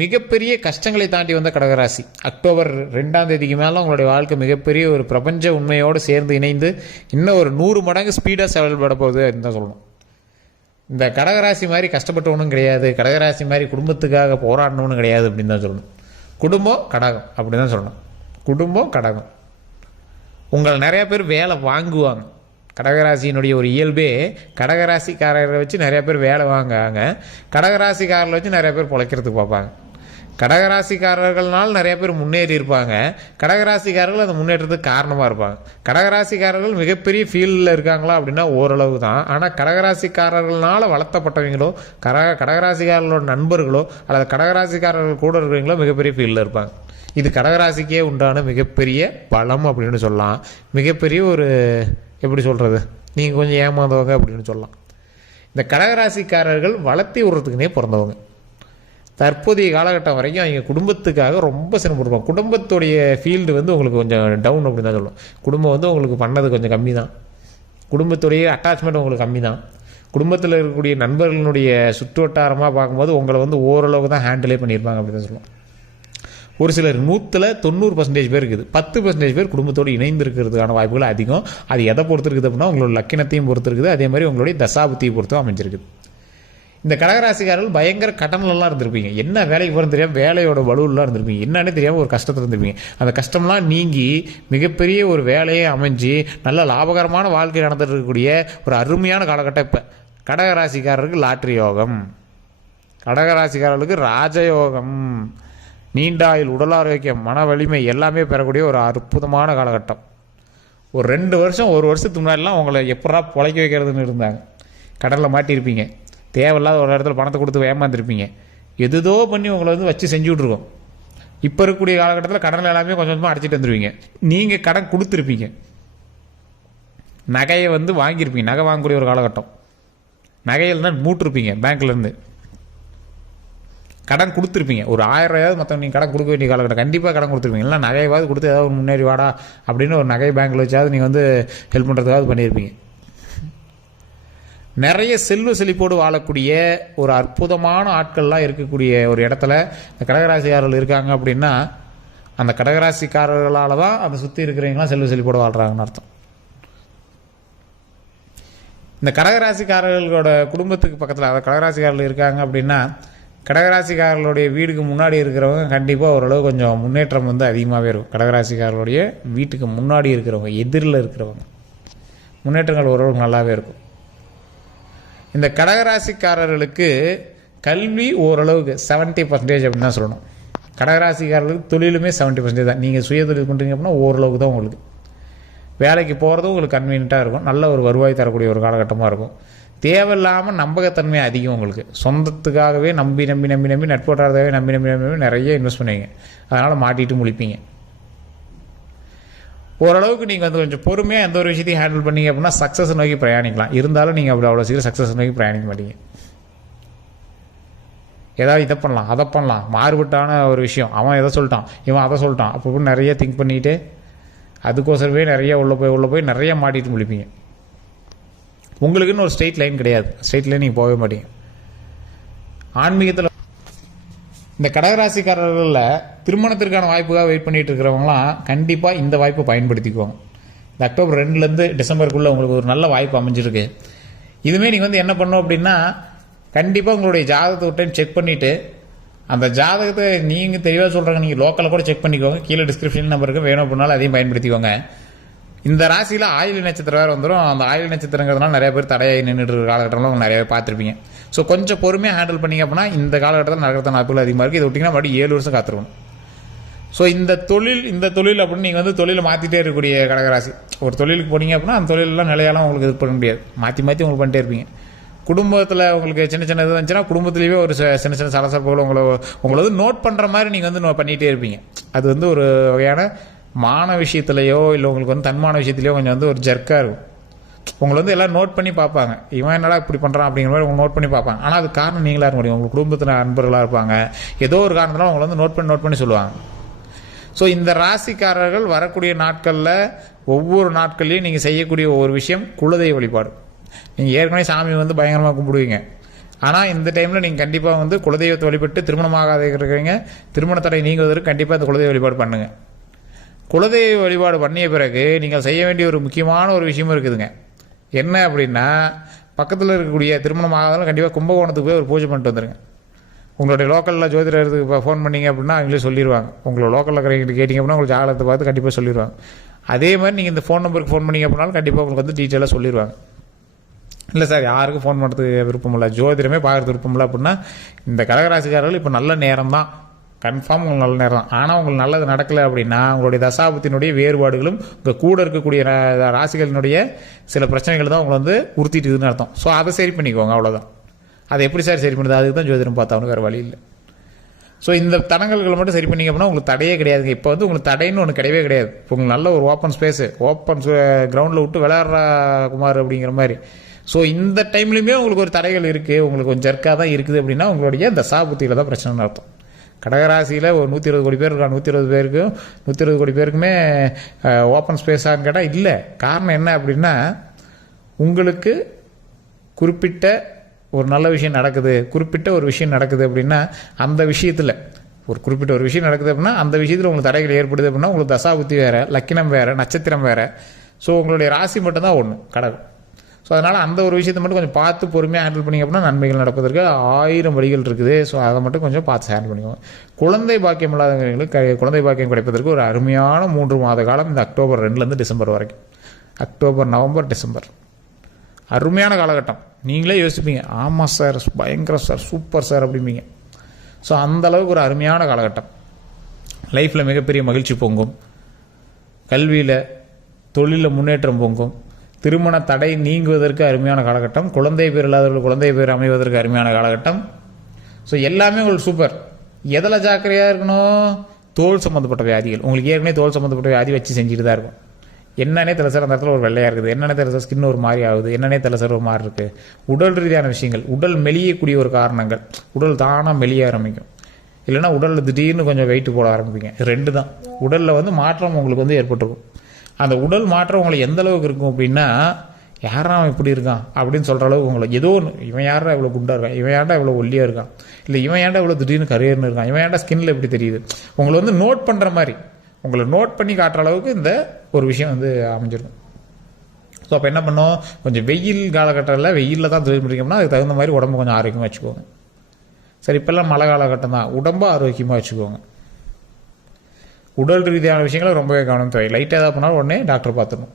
மிகப்பெரிய கஷ்டங்களை தாண்டி வந்த கடகராசி. அக்டோபர் 2ஆம் தேதிக்கு மேலே உங்களுடைய வாழ்க்கை மிகப்பெரிய ஒரு பிரபஞ்ச உண்மையோடு சேர்ந்து இணைந்து இன்னும் ஒரு 100 மடங்கு ஸ்பீடாக செயல்பட போகுது அப்படின்னு தான் சொல்லணும். இந்த கடகராசி மாதிரி கஷ்டப்பட்டவனும் கிடையாது, கடகராசி மாதிரி குடும்பத்துக்காக போராடணும்னு கிடையாது அப்படின்னு தான் சொல்லணும். குடும்பம் கடகம் அப்படி தான் சொல்லணும். குடும்பம் கடகம். உங்களை நிறையா பேர் வேலை வாங்குவாங்க. கடகராசியினுடைய ஒரு இயல்பே கடகராசிக்காரரை வச்சு நிறைய பேர் வேலை வாங்குவாங்க, கடகராசிக்காரரை வச்சு நிறைய பேர் பிழைக்கிறதுக்கு பார்ப்பாங்க. கடகராசிக்காரர்கள்னால் நிறைய பேர் முன்னேறி இருப்பாங்க, கடகராசிக்காரர்கள் அந்த முன்னேற்றத்துக்கு காரணமாக இருப்பாங்க. கடகராசிக்காரர்கள் மிகப்பெரிய ஃபீல்டில் இருக்காங்களா அப்படின்னா ஓரளவு தான். ஆனால் கடகராசிக்காரர்களால் வளர்த்தப்பட்டவங்களோ கடகராசிக்காரர்களோட நண்பர்களோ அல்லது கடகராசிக்காரர்கள் கூட இருக்கிறவங்களோ மிகப்பெரிய ஃபீல்டில் இருப்பாங்க. இது கடகராசிக்கே உண்டான மிகப்பெரிய பலம் அப்படின்னு சொல்லலாம். மிகப்பெரிய ஒரு எப்படி சொல்கிறது, நீங்கள் கொஞ்சம் ஏமாந்தவங்க அப்படின்னு சொல்லலாம். இந்த கடகராசிக்காரர்கள் வளர்த்தி விடுறதுக்குனே பிறந்தவங்க. தற்போதைய காலகட்டம் வரைக்கும் அவங்க குடும்பத்துக்காக ரொம்ப சிரமப்படுவாங்க. குடும்பத்துடைய ஃபீல்டு உங்களுக்கு கொஞ்சம் டவுன் அப்படின்னு தான் சொல்லணும். குடும்பம் உங்களுக்கு பண்ணது கொஞ்சம் கம்மி தான். குடும்பத்துடைய அட்டாச்மெண்ட் உங்களுக்கு கம்மி தான். குடும்பத்தில் இருக்கக்கூடிய நண்பர்களுடைய சுற்று வட்டாரமாக பார்க்கும்போது உங்களை ஓரளவு தான் ஹேண்டிலே பண்ணியிருப்பாங்க அப்படின்னு தான் சொல்லணும். ஒரு சிலர் 100% பேர் இருக்குது, 10% பேர் குடும்பத்தோடு இணைந்து இருக்கிறதுக்கான வாய்ப்புகள் அதிகம். அது எதை பொறுத்து இருக்குது அப்படின்னா உங்களோட லக்கினத்தையும் பொறுத்து இருக்குது, அதே மாதிரி உங்களுடைய தசாபுத்தியை பொறுத்தும் அமைஞ்சிருக்குது. இந்த கடகராசிக்காரர்கள் பயங்கர கடன்லாம் இருந்திருப்பீங்க. என்ன வேலைக்கு போகிறது தெரியாமல் வேலையோட வலுவெல்லாம் இருந்திருப்பீங்க. என்னன்னு தெரியாமல் ஒரு கஷ்டத்தில் இருந்திருப்பீங்க. அந்த கஷ்டம்லாம் நீங்கி மிகப்பெரிய ஒரு வேலையை அமைஞ்சு நல்ல லாபகரமான வாழ்க்கை நடந்துட்டு இருக்கக்கூடிய ஒரு அருமையான காலகட்டம் இப்போ. கடகராசிக்காரருக்கு லாட்ரி யோகம், கடகராசிக்காரர்களுக்கு ராஜயோகம், நீண்டாயில், உடல் ஆரோக்கியம், மன வலிமை எல்லாமே பெறக்கூடிய ஒரு அற்புதமான காலகட்டம். ஒரு 2 வருஷம் 1 வருஷத்துக்கு முன்னாடிலாம் உங்களை எப்படா பொழைக்க வைக்கிறதுன்னு இருந்தாங்க. கடலில் மாட்டியிருப்பீங்க, தேவையில்லாத ஒரு இடத்துல பணத்தை கொடுத்து ஏமாந்துருப்பீங்க, எதுதோ பண்ணி உங்களை வச்சு செஞ்சு விட்ருக்கோம். இப்போ இருக்கக்கூடிய காலகட்டத்தில் கடனில் எல்லாமே கொஞ்சம் கொஞ்சமாக அடிச்சிட்டு வந்துடுவீங்க. நீங்கள் கடன் கொடுத்துருப்பீங்க, நகையை வாங்கியிருப்பீங்க, நகை வாங்கக்கூடிய ஒரு காலகட்டம். நகையில் தான் மூட்டிருப்பீங்க, பேங்க்லேருந்து கடன் கொடுத்துருப்பீங்க. ஒரு 1000 ரூபாயாவது மற்றவங்க நீங்கள் கடன் கொடுக்க வேண்டிய காலகட்டம். கண்டிப்பாக கடன் கொடுத்துருப்பீங்க. இல்லை நகையாவது கொடுத்து ஏதாவது ஒரு முன்னேறி வாடா அப்படின்னு ஒரு நகை பேங்க்கில் வச்சாவது நீங்கள் ஹெல்ப் பண்ணுறதுக்காவது பண்ணியிருப்பீங்க. நிறைய செல்வ செழிப்போடு வாழக்கூடிய ஒரு அற்புதமான ஆட்கள்லாம் இருக்கக்கூடிய ஒரு இடத்துல இந்த கடகராசிக்காரர்கள் இருக்காங்க அப்படின்னா அந்த கடகராசிக்காரர்களால் தான் அதை சுற்றி இருக்கிறவங்களாம் செல்வ செழிப்போடு வாழ்கிறாங்கன்னு அர்த்தம். இந்த கடகராசிக்காரர்களோட குடும்பத்துக்கு பக்கத்தில் அதாவது கடகராசிக்காரர்கள் இருக்காங்க அப்படின்னா கடகராசிக்காரர்களுடைய வீட்டுக்கு முன்னாடி இருக்கிறவங்க கண்டிப்பாக ஓரளவு கொஞ்சம் முன்னேற்றம் அதிகமாகவே இருக்கும். கடகராசிக்காரர்களுடைய வீட்டுக்கு முன்னாடி இருக்கிறவங்க, எதிரில் இருக்கிறவங்க முன்னேற்றங்கள் ஓரளவுக்கு நல்லாவே இருக்கும். இந்த கடகராசிக்காரர்களுக்கு கல்வி ஓரளவுக்கு 70% அப்படின்னு தான் சொல்லணும். கடகராசிக்காரர்களுக்கு தொழிலுமே 70% தான். நீங்கள் சுய தொழில் பண்ணுறீங்க அப்படின்னா ஓரளவுக்கு தான் உங்களுக்கு வேலைக்கு போகிறதும் உங்களுக்கு கன்வீனியண்ட்டாக இருக்கும். நல்ல ஒரு வருவாய் தரக்கூடிய ஒரு காலகட்டமாக இருக்கும். தேவையில்லாமல் நம்பகத்தன்மை அதிகம். உங்களுக்கு சொந்தத்துக்காகவே நம்பி நட்போட்டாரதாகவே நம்பி நிறைய இன்வெஸ்ட் பண்ணுவீங்க. அதனால் மாட்டிட்டு முழிப்பீங்க. ஓரளவுக்கு நீங்கள் கொஞ்சம் பொறுமையாக எந்த ஒரு விஷயத்தையும் ஹேண்டில் பண்ணீங்க அப்படின்னா சக்ஸஸ் நோக்கி பிரயாணிக்கலாம். இருந்தாலும் நீங்கள் அவ்வளோ சீக்கிரம் சக்ஸஸ் நோக்கி பிரயாணிக்க மாட்டீங்க. ஏதாவது இதை பண்ணலாம் அதை பண்ணலாம், மாறுபட்டான ஒரு விஷயம், அவன் எதை சொல்லிட்டான் இவன் அதை சொல்லிட்டான் அப்போ நிறைய திங்க் பண்ணிவிட்டு அதுக்கோசரமே நிறைய உள்ளே போய் நிறைய மாட்டிட்டு முழிப்பீங்க. உங்களுக்குன்னு ஒரு ஸ்ட்ரெயிட் லைன் கிடையாது. ஸ்ட்ரெயிட் லைன் நீங்கள் போகவே மாட்டீங்க. ஆன்மீகத்தில் இந்த கடகராசிக்காரர்களில் திருமணத்திற்கான வாய்ப்புக்காக வெயிட் பண்ணிட்டு இருக்கிறவங்களாம் கண்டிப்பாக இந்த வாய்ப்பை பயன்படுத்திக்குவாங்க. இந்த அக்டோபர் 2லேருந்து டிசம்பருக்குள்ளே உங்களுக்கு ஒரு நல்ல வாய்ப்பு அமைஞ்சிருக்கு. இதுவுமே நீங்கள் என்ன பண்ணணும் அப்படின்னா கண்டிப்பாக உங்களுடைய ஜாதகத்தை ஒரு டைம் செக் பண்ணிவிட்டு அந்த ஜாதகத்தை நீங்கள் தெளிவாக சொல்கிறாங்க, நீங்கள் லோக்கலில் கூட செக் பண்ணிக்கோங்க. கீழே டிஸ்கிரிப்ஷன் நம்பருக்கு வேணும் அப்படின்னாலும் அதையும் பயன்படுத்திக்கோங்க. இந்த ராசியில் ஆயுள் நட்சத்திரம் வேறு வந்துடும். அந்த ஆயுள் நட்சத்திரங்கிறதுனால நிறைய பேர் தடையாகி நின்றுட்டு இருக்கிற காலகட்டம்லாம் நிறைய பேர் பார்த்துருப்பீங்க. ஸோ கொஞ்சம் பொறுமையாக ஹேண்டில் பண்ணிங்க அப்படின்னா இந்த காலகட்டத்தில் நடக்கிற வாய்ப்புகள் அதிகமாக இருக்குது. இதை விட்டிங்கன்னா மறுபடியும் 7 வருஷம் காத்திருக்கணும். ஸோ இந்த தொழில் அப்படின்னு நீங்கள் தொழிலை மாற்றிட்டே இருக்கக்கூடிய கடகராசி. ஒரு தொழிலுக்கு போனீங்க அப்படின்னா அந்த தொழிலெலாம் நிலையாலாம் உங்களுக்கு இது பண்ண முடியாது. மாற்றி உங்களுக்கு பண்ணிட்டே இருப்பீங்க. குடும்பத்தில் உங்களுக்கு சின்ன இது இருந்துச்சுன்னா குடும்பத்துலேயே ஒரு சின்ன சலசலப்புகள் உங்களை நோட் பண்ணுற மாதிரி நீங்கள் பண்ணிகிட்டே இருப்பீங்க. அது ஒரு வகையான மான விஷயத்துலையோ இல்லை உங்களுக்கு தன்மான விஷயத்துலையோ கொஞ்சம் ஒரு ஜர்க்காக இருக்கும். உங்களை எல்லாம் நோட் பண்ணி பார்ப்பாங்க, இவன் என்னடா இப்படி பண்ணுறான் அப்படிங்கிற மாதிரி உங்களை நோட் பண்ணி பார்ப்பாங்க. ஆனால் அது காரணம் நீங்களாக இருக்க முடியும், உங்கள் குடும்பத்தில் நண்பர்களாக இருப்பாங்க. ஏதோ ஒரு காரணத்தினால உங்களை நோட் பண்ணி சொல்லுவாங்க. ஸோ இந்த ராசிக்காரர்கள் வரக்கூடிய நாட்களில் ஒவ்வொரு நாட்கள்லையும் நீங்கள் செய்யக்கூடிய ஒவ்வொரு விஷயம் குலதெய்வ வழிபாடு. நீங்கள் ஏற்கனவே சாமி பயங்கரமாக கும்பிடுவீங்க. ஆனால் இந்த டைமில் நீங்கள் கண்டிப்பாக வந்து குலதெய்வத்தை வழிபட்டு திருமணமாகாத இருக்கிறீங்க, திருமண தடை நீங்குவதற்கு கண்டிப்பாக இந்த குலதெய்வ வழிபாடு பண்ணுங்கள். குலதெய்வ வழிபாடு பண்ணிய பிறகு நீங்கள் செய்ய வேண்டிய ஒரு முக்கியமான ஒரு விஷயமும் இருக்குதுங்க. என்ன அப்படின்னா, பக்கத்தில் இருக்கக்கூடிய திருமணம் ஆகாதாலும் கண்டிப்பாக கும்பகோணத்துக்கு போய் ஒரு பூஜை பண்ணிட்டு வந்துடுங்க. உங்களுடைய லோக்கலில் ஜோதிடத்துக்கு இப்போ ஃபோன் பண்ணிங்க அப்படின்னா அவங்களே சொல்லிடுவாங்க. உங்களோட லோக்கலில் இருக்கிறவங்க கேட்டிங்க அப்படின்னா உங்களுக்கு ஜாதகத்தை பார்த்து கண்டிப்பாக சொல்லிடுவாங்க. அதே மாதிரி நீங்கள் இந்த ஃபோன் நம்பருக்கு ஃபோன் பண்ணிங்க அப்படின்னாலும் கண்டிப்பாக உங்களுக்கு வந்து டீட்டெயிலாக சொல்லிடுவாங்க. இல்லை சார் யாருக்கும் ஃபோன் பண்ணுறதுக்கு விருப்பம் இல்லை, ஜோதிடமே பார்க்குறது விருப்பம் இல்லை அப்படின்னா, இந்த கடகராசிக்காரர்கள் இப்போ நல்ல நேரம் தான், கன்ஃபார்ம் உங்களுக்கு நல்ல நேரம் தான். ஆனால் உங்களுக்கு நல்லது நடக்கலை அப்படின்னா உங்களுடைய தசாபத்தினுடைய வேறுபாடுகளும் உங்கள் கூட இருக்கக்கூடிய ராசிகளினுடைய சில பிரச்சனைகள் தான் உங்களை வந்து உறுத்திட்டுதுன்னு அர்த்தம். ஸோ அதை சரி பண்ணிக்கோங்க, அவ்வளோதான். அதை எப்படி சார் சரி பண்ணுறது? அதுக்கு தான் ஜோதிடம் பார்த்தாலும் வேறு வழி இல்லை. ஸோ இந்த தடங்கல்களை மட்டும் சரி பண்ணிங்க அப்படின்னா உங்களுக்கு தடையே கிடையாதுங்க. இப்போ வந்து உங்களுக்கு தடைன்னு ஒன்று கிடையவே கிடையாது. இப்போ உங்களுக்கு நல்ல ஒரு ஓப்பன் ஸ்பேஸு, ஓப்பன் கிரவுண்டில் விட்டு விளையாடுற குமார் அப்படிங்கிற மாதிரி. ஸோ இந்த டைம்லையுமே உங்களுக்கு ஒரு தடைகள் இருக்குது, உங்களுக்கு கொஞ்சம் ஜர்க்காக தான் இருக்குது அப்படின்னா உங்களுடைய தசாபுத்தியில் தான் பிரச்சனைன்னு அர்த்தம். கடகராசியில் ஒரு 120 கோடி பேர் இருக்கா, 120 கோடி பேருக்குமே ஓப்பன் ஸ்பேஸான்னு கேட்டால் இல்லை. காரணம் என்ன அப்படின்னா, உங்களுக்கு குறிப்பிட்ட ஒரு நல்ல விஷயம் நடக்குது, குறிப்பிட்ட ஒரு விஷயம் நடக்குது அப்படின்னா அந்த விஷயத்தில் ஒரு குறிப்பிட்ட ஒரு விஷயம் நடக்குது அப்படின்னா அந்த விஷயத்தில் உங்களுக்கு தடைகள் ஏற்படுது அப்படின்னா உங்களுக்கு தசாபுத்தி வேறு, லக்கினம் வேறு, நட்சத்திரம் வேறு. ஸோ உங்களுடைய ராசி மட்டும்தான் ஒன்று கடகம். ஸோ அதனால் அந்த ஒரு விஷயத்தை மட்டும் கொஞ்சம் பார்த்து பொறுமையாக ஹேண்டில் பண்ணிங்க அப்படின்னா நன்மைகள் நடப்பதற்கு 1000 வழிகள் இருக்குது. ஸோ அதை மட்டும் கொஞ்சம் பார்த்து ஹேண்டில் பண்ணிக்கோங்க. குழந்தை பாக்கியம் இல்லாதவங்களுக்கு குழந்தை பாக்கியம் கிடைப்பதற்கு ஒரு அருமையான 3 மாத காலம் இந்த அக்டோபர் 2லேருந்து டிசம்பர் வரைக்கும், அக்டோபர், நவம்பர், டிசம்பர் அருமையான காலகட்டம். நீங்களே யோசிப்பீங்க, ஆமாம் சார், பயங்கரம் சார், சூப்பர் சார் அப்படிம்பீங்க. ஸோ அந்தளவுக்கு ஒரு அருமையான காலகட்டம். லைஃப்பில் மிகப்பெரிய மகிழ்ச்சி பொங்கும், கல்வியில் தொழிலில் முன்னேற்றம் பொங்கும், திருமண தடை நீங்குவதற்கு அருமையான காலகட்டம், குழந்தை பேர் இல்லாதவர்கள் குழந்தை பேர் அமைவதற்கு அருமையான காலகட்டம். ஸோ எல்லாமே உங்களுக்கு சூப்பர். எதில் ஜாக்கிரதையாக இருக்கணும்? தோல் சம்மந்தப்பட்ட வியாதிகள். உங்களுக்கு ஏற்கனவே தோல் சம்மந்தப்பட்ட வியாதி வச்சு செஞ்சுட்டு தான் இருக்கும். என்னன்னே தெரியல சார், அந்த இடத்துல ஒரு வெள்ளையாக இருக்குது, என்னன்னே தெரியல சார், ஸ்கின் ஒரு மாதிரி ஆகுது, என்னன்னே தெரியல சார் ஒரு மாதிரி இருக்குது. உடல் ரீதியான விஷயங்கள், உடல் மெலியக்கூடிய ஒரு காரணங்கள், உடல் தானாக மெலிய ஆரம்பிக்கும். இல்லைனா உடலில் திடீர்னு கொஞ்சம் வெயிட் போட ஆரம்பிப்பீங்க. 2 தான். உடலில் வந்து மாற்றம் உங்களுக்கு வந்து ஏற்பட்டிருக்கும். அந்த உடல் மாற்றம் உங்களுக்கு எந்த அளவுக்கு இருக்கும் அப்படின்னா, யாரா இப்படி இருக்கான் அப்படின்னு சொல்கிற அளவுக்கு உங்களுக்கு ஏதோ ஒன்று, இவன் யாரா இவ்வளோ குண்டாக இருக்கான், இவன் ஏன்டா இவ்வளோ ஒல்லியாக இருக்கான், இல்லை இவன் ஏன்டா இவ்வளோ திடீர்னு கரியர்னு இருக்கான், இவன் ஏன்டா ஸ்கின்ல எப்படி தெரியுது, உங்களை வந்து நோட் பண்ணுற மாதிரி, உங்களை நோட் பண்ணி காட்டுற அளவுக்கு இந்த ஒரு விஷயம் வந்து அமைஞ்சிருக்கும். ஸோ அப்போ என்ன பண்ணோம், கொஞ்சம் வெயில் காலகட்டத்தில் வெயிலில் தான் தொழில் பண்ணிக்கோம்னா அதுக்கு தகுந்த மாதிரி உடம்பு கொஞ்சம் ஆரோக்கியமாக வச்சுக்கோங்க. சரி, இப்போல்லாம் மழை காலகட்டம் தான், உடம்பு ஆரோக்கியமாக வச்சுக்கோங்க. உடல் ரீதியான விஷயங்களை ரொம்பவே கவனம் தேவை. லைட்டாக ஏதாவது பண்ணாலும் உடனே டாக்டர் பார்த்துடணும்.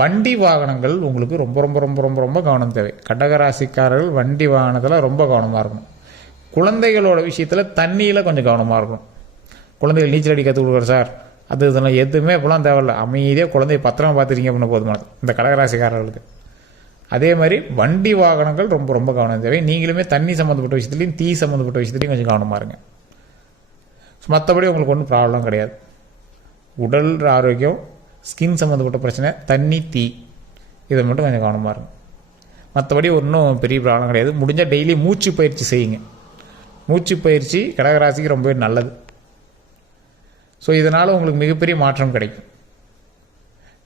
வண்டி வாகனங்கள் உங்களுக்கு ரொம்ப ரொம்ப ரொம்ப ரொம்ப ரொம்ப கவனம் தேவை. கடகராசிக்காரர்கள் வண்டி வாகனத்தில் ரொம்ப கவனமாக இருக்கணும். குழந்தைகளோட விஷயத்தில் தண்ணியில் கொஞ்சம் கவனமாக இருக்கணும். குழந்தைகள் நீச்சல் அடி கற்றுக் கொடுக்குற சார், அது இதெல்லாம் எதுவுமே இப்போலாம் தேவையில்லை. அமைதியாக குழந்தைய பத்திரமா பார்த்துருக்கீங்க அப்படின்னு போதுமானது இந்த கடகராசிக்காரர்களுக்கு. அதே மாதிரி வண்டி வாகனங்கள் ரொம்ப ரொம்ப கவனம் தேவை. நீங்களுமே தண்ணி சம்மந்தப்பட்ட விஷயத்துலையும் தீ சம்மந்தப்பட்ட விஷயத்துலையும் கொஞ்சம் கவனமாக இருங்க. மற்றபடி உங்களுக்கு ஒன்றும் ப்ராப்ளம் கிடையாது. உடல் ஆரோக்கியம், ஸ்கின் சம்மந்தப்பட்ட பிரச்சனை, தண்ணி, தீ, இதை மட்டும் கொஞ்சம் கவனமாக இருக்கும். மற்றபடி ஒன்றும் பெரிய ப்ராப்ளம் கிடையாது. முடிஞ்சால் டெய்லி மூச்சு பயிற்சி செய்யுங்க. மூச்சு பயிற்சி கடகராசிக்கு ரொம்பவே நல்லது. ஸோ இதனால் உங்களுக்கு மிகப்பெரிய மாற்றம் கிடைக்கும்.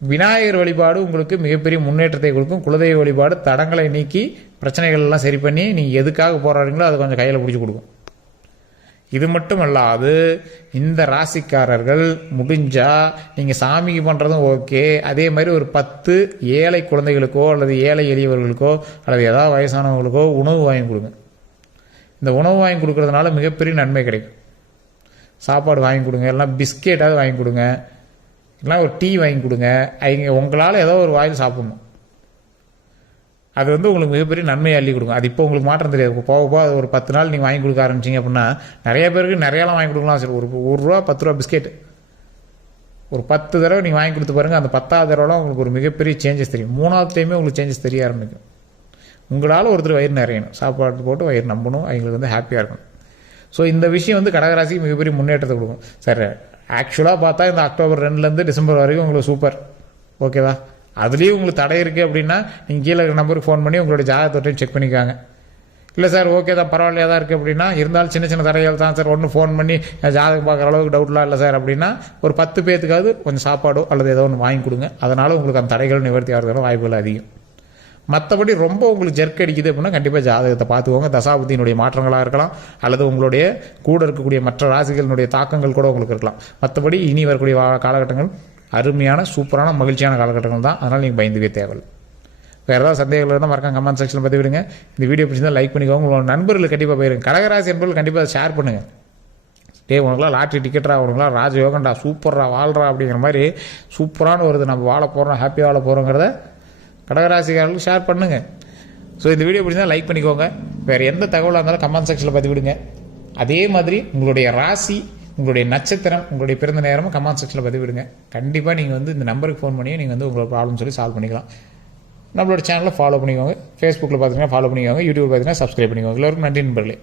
விநாயகர் வழிபாடு உங்களுக்கு மிகப்பெரிய முன்னேற்றத்தை கொடுக்கும். குலதெய்வ வழிபாடு தடங்களை நீக்கி பிரச்சனைகள் எல்லாம் சரி பண்ணி நீங்கள் எதுக்காக போராடுறீங்களோ அதை கொஞ்சம் கையில் பிடிச்சி கொடுக்கும். இது மட்டும் அல்லாது இந்த ராசிக்காரர்கள் முடிஞ்சால் நீங்கள் சாமிக்கு பண்ணுறதும் ஓகே, அதே மாதிரி ஒரு 10 ஏழை குழந்தைகளுக்கோ அல்லது ஏழை எளியவர்களுக்கோ அல்லது ஏதாவது வயசானவங்களுக்கோ உணவு வாங்கி கொடுங்க. இந்த உணவு வாங்கி கொடுக்கறதுனால மிகப்பெரிய நன்மை கிடைக்கும். சாப்பாடு வாங்கி கொடுங்க, இல்லைனா பிஸ்கெட்டாவது வாங்கி கொடுங்க, இல்லைனா ஒரு டீ வாங்கி கொடுங்க. அவங்க உங்களால் ஏதோ ஒரு வாயில் சாப்பிடணும். அது வந்து உங்களுக்கு மிகப்பெரிய நன்மையை அள்ளி கொடுங்க. அது இப்போ உங்களுக்கு மாற்றம் தெரியாது. போக போக அது ஒரு 10 நாள் நீங்கள் வாங்கி கொடுக்க ஆரம்பிச்சிங்க அப்படின்னா நிறைய பேருக்கு நிறையாலாம் வாங்கி கொடுக்கலாம். சரி, ஒரு ரூபா 10 ரூபா பிஸ்கெட் ஒரு 10 தடவை நீங்கள் வாங்கி கொடுத்து பாருங்கள். அந்த 10ஆவது தடவைலாம் உங்களுக்கு ஒரு மிகப்பெரிய சேஞ்சஸ் தெரியும். 3ஆவது டைமே உங்களுக்கு சேஞ்சஸ் தெரிய ஆரம்பிக்கும். உங்களால் ஒருத்தர் வயிறு நிறையணும், சாப்பாடு போட்டு வயிறு நம்பணும், அவங்களுக்கு வந்து ஹாப்பியாக இருக்கணும். ஸோ இந்த விஷயம் வந்து கடகராசிக்கு மிகப்பெரிய முன்னேற்றத்தை கொடுக்கும். சார் ஆக்சுவலாக பார்த்தா இந்த அக்டோபர் 2லேருந்து டிசம்பர் வரைக்கும் உங்களுக்கு சூப்பர், ஓகேவா? அதுலேயும் உங்களுக்கு தடை இருக்குது அப்படின்னா நீங்கள் கீழே நம்பருக்கு ஃபோன் பண்ணி உங்களுடைய ஜாதகத்தையும் செக் பண்ணிக்காங்க. இல்லை சார் ஓகே தான், பரவாயில்லையா தான் இருக்குது அப்படின்னா, இருந்தாலும் சின்ன சின்ன தடைகள் தான் சார், ஒன்று ஃபோன் பண்ணி ஜாதகம் பார்க்குற அளவுக்கு டவுட்லாம் இல்லை சார் அப்படின்னா ஒரு 10 பேத்துக்காவது கொஞ்சம் சாப்பாடோ அல்லது ஏதோ ஒன்று வாங்கி கொடுங்க. அதனால் உங்களுக்கு அந்த தடைகள் நிவர்த்தி ஆகிறதுக்கு வாய்ப்புகள் அதிகம். மற்றபடி ரொம்ப உங்களுக்கு ஜெர்க் அடிக்குது அப்படின்னா கண்டிப்பாக ஜாதகத்தை பார்த்துக்கோங்க. தசாபுத்தியினுடைய மாற்றங்களாக இருக்கலாம், அல்லது உங்களுடைய கூட இருக்கக்கூடிய மற்ற ராசிகளினுடைய தாக்கங்கள் கூட உங்களுக்கு இருக்கலாம். மற்றபடி இனி வரக்கூடிய காலகட்டங்கள் அருமையான சூப்பரான மகிழ்ச்சியான காலகட்டங்கள் தான். அதனால் நீங்கள் பயந்துக்கவே தேவையில்லை. வேறு ஏதாவது சந்தேகங்கள் இருந்தால் மறக்காம கமெண்ட் செக்ஷனில் பற்றி விடுங்க. இந்த வீடியோ பிடிச்சிருந்தால் லைக் பண்ணிக்கோங்க. உங்களோட நண்பர்களுக்கு கண்டிப்பாக போயிருங்க. கடகராசி என்பவர்கள் கண்டிப்பாக ஷேர் பண்ணுங்கள். உனக்குலாம் லாட்ரி டிக்கெட்டா, உனக்குலாம் ராஜயோகண்டா, சூப்பரா வாழ்றா அப்படிங்கிற மாதிரி சூப்பரான வருது, நம்ம வாழ போகிறோம், ஹாப்பியாக வாழ போகிறோங்கிறத கடகராசிக்காரர்களுக்கு ஷேர் பண்ணுங்கள். ஸோ இந்த வீடியோ பிடிச்சிருந்தால் லைக் பண்ணிக்கோங்க. வேறு எந்த தகவலாக இருந்தாலும் கமெண்ட் செக்ஷனில் பற்றி விடுங்க. அதே மாதிரி உங்களுடைய ராசி, உங்களுடைய நட்சத்திரம், உங்களுடைய பிறந்த நேரமும் கமெண்ட் செக்ஷனில் பதிவு விடுங்க. கண்டிப்பாக நீங்கள் வந்து இந்த நம்பருக்கு ஃபோன் பண்ணி நீங்கள் வந்து உங்களோட ப்ராப்ளம் சொல்லி சால்வ் பண்ணிக்கலாம். நம்மளோட சேனலை ஃபாலோ பண்ணிக்கோங்க. ஃபேஸ்புக்கில் பார்த்தீங்கன்னா ஃபாலோ பண்ணிக்கோங்க. யூடியூப் பார்த்தீங்கன்னா சப்ஸ்கிரைப் பண்ணிக்கோங்க. எல்லோருக்கும் நன்றி நண்பர்களே.